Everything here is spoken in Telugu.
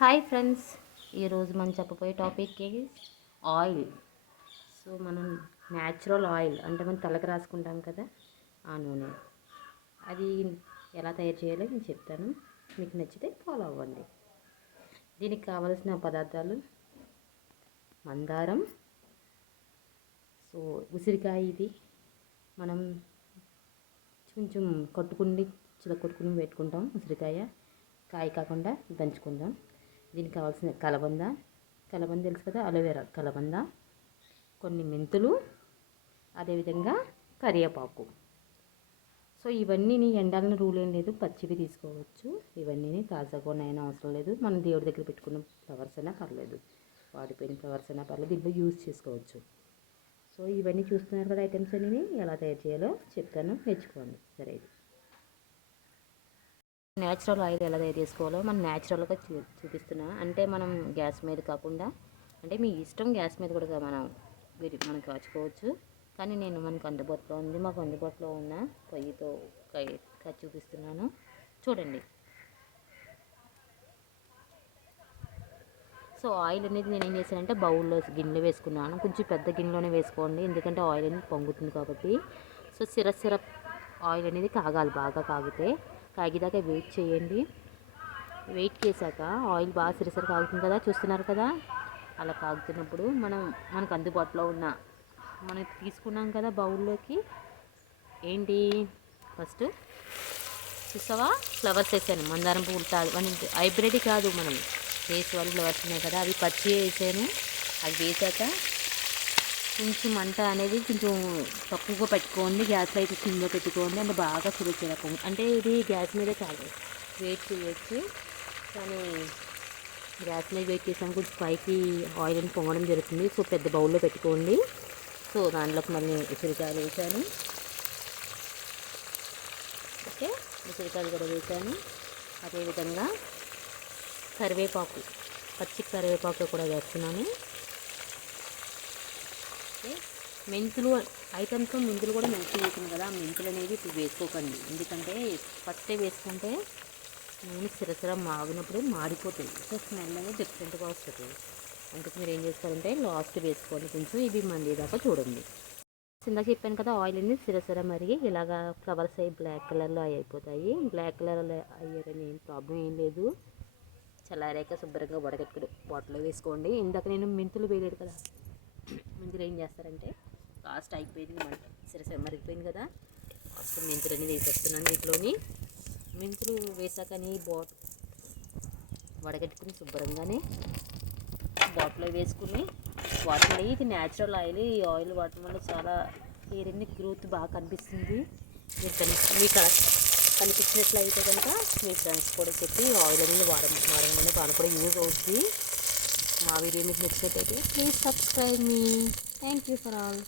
హాయ్ ఫ్రెండ్స్, ఈరోజు మనం చెప్పబోయే టాపిక్ ఆయిల్. సో మనం న్యాచురల్ ఆయిల్ అంటే మనం తలకు రాసుకుంటాం కదా, ఆ నూనె అది ఎలా తయారు చేయాలో నేను చెప్తాను. మీకు నచ్చితే ఫాలో అవ్వండి. దీనికి కావలసిన పదార్థాలు: మందారం, సో ఉసిరికాయ, ఇది మనం కొంచెం కొట్టుకుని కొట్టుకుని పెట్టుకుంటాం. ఉసిరికాయ కాయ కాకుండా దంచుకుందాం. దీనికి కావాల్సిన కలబంద తెలుసు కదా, అలోవెరా కలబంద, కొన్ని మెంతులు, అదేవిధంగా కరివేపాకు. సో ఇవన్నీ ఎండాలని రూల్ ఏం లేదు, పచ్చివి తీసుకోవచ్చు. ఇవన్నీ తాజాగా ఉన్నాయని అవసరం లేదు. మనం దేవుడి దగ్గర పెట్టుకున్న ఫ్లవర్స్ అయినా పర్లేదు, వాడిపోయిన ఫ్లవర్స్ అయినా పర్లేదు, దీంట్లో యూజ్ చేసుకోవచ్చు. సో ఇవన్నీ చూస్తున్నారు కదా, ఐటమ్స్ అన్నీ ఎలా తయారు చేయాలో చెప్తాను, నేర్చుకోండి. సరే, న్యాచురల్ ఆయిల్ ఎలా తయారు చేసుకోవాలో మనం న్యాచురల్గా చూపిస్తున్నా. అంటే మనం గ్యాస్ మీద కాకుండా, అంటే మీ ఇష్టం, గ్యాస్ మీద కూడా మనం కాచుకోవచ్చు. కానీ నేను మనకు అందుబాటులో ఉంది, మాకు అందుబాటులో ఉన్న పొయ్యితో చూపిస్తున్నాను, చూడండి. సో ఆయిల్ అనేది నేను ఏం చేశానంటే బౌల్లో గిన్నెలో వేసుకున్నాను. కొంచెం పెద్ద గిన్నెలోనే వేసుకోండి, ఎందుకంటే ఆయిల్ అనేది పొంగుతుంది కాబట్టి. సో సిరప్ ఆయిల్ అనేది కాగాలి, బాగా కాగితే కాగిదాకా వెయిట్ చేయండి. వెయిట్ చేశాక ఆయిల్ బాగా సిరసరి కాగుతుంది కదా, చూస్తున్నారు కదా. అలా కాగుతున్నప్పుడు మనకు అందుబాటులో ఉన్న మనం తీసుకున్నాం కదా బౌల్లోకి, ఏంటి ఫస్ట్ చూసావా, ఫ్లవర్స్ వేసాను. మందారం పువ్వులు కాదు, మన హైబ్రిడ్ కాదు, మనం వేసి వాళ్ళు ఫ్లవర్స్ ఉన్నాయి కదా, అవి పచ్చి వేసాను. అవి వేసాక కొంచెం మంట అనేది కొంచెం తక్కువగా పెట్టుకోండి, గ్యాస్లో అయితే కింద పెట్టుకోండి. అంటే బాగా సురక్షణ, అంటే ఇది గ్యాస్ మీద చాలు వెయిట్ చేయొచ్చు. కానీ గ్యాస్ మీద వెయిట్ చేసాము, కొంచెం పైకి ఆయిల్ అని పొంగడం జరుగుతుంది. సో పెద్ద బౌల్లో పెట్టుకోండి. సో దాంట్లోకి మళ్ళీ ఉసిరికాయలు వేసాను. ఓకే, ఉసిరికాయలు కూడా వేసాను. అదేవిధంగా కరివేపాకు, పచ్చి కరివేపాకు కూడా వేస్తున్నాను. మెంతులు ఐటమ్స్లో మెంతులు కూడా మెంతులు వేసాను కదా, మెంతులు అనేది ఇప్పుడు వేసుకోకండి. ఎందుకంటే ఫస్టే వేసుకుంటే నూనె సిరసిర మాగినప్పుడు మాడిపోతుంది. సో స్మెల్ అనేది డిఫరెంట్గా వస్తుంది. అందుకు మీరు ఏం చేస్తారంటే లాస్ట్ వేసుకోండి. కొంచెం ఇవి మండేదాకా చూడండి. ఇందాక చెప్పాను కదా, ఆయిల్ అనేది సిరసిర మరిగి ఇలాగా ఫ్లవర్స్ అయ్యి బ్లాక్ కలర్లో అయిపోతాయి. బ్లాక్ కలర్లో అయ్యారని ఏం ప్రాబ్లం ఏం లేదు. చల్లారాక శుభ్రంగా వడగట్టుకుని బాటిల్లో వేసుకోండి. ఇందాక నేను మెంతులు వేయలేదు కదా, మెంతులు ఏం చేస్తారంటే లాస్ట్ అయిపోయింది, మంట సిరసిర మరిగిపోయింది కదా, లాస్ట్ మెంతులు అనేది వేసేస్తున్నాను. వీటిలోని మెంతులు వేసాకని వడగట్టుకుని శుభ్రంగానే బాటిల్లో వేసుకుని వాటర్. ఇది న్యాచురల్ ఆయిల్, ఈ ఆయిల్ వాడటం వల్ల చాలా హెయిర్ అనేది గ్రోత్ బాగా కనిపిస్తుంది. మీకు కనిపించినట్లయితే కనుక మీ ఫ్రెండ్స్ కూడా చెప్పి ఆయిల్ అనేది వాడమని వాళ్ళు కూడా యూజ్ అవుతుంది. మా వీడియో మీకు నచ్చినట్టయితే please subscribe me. Thank you for all.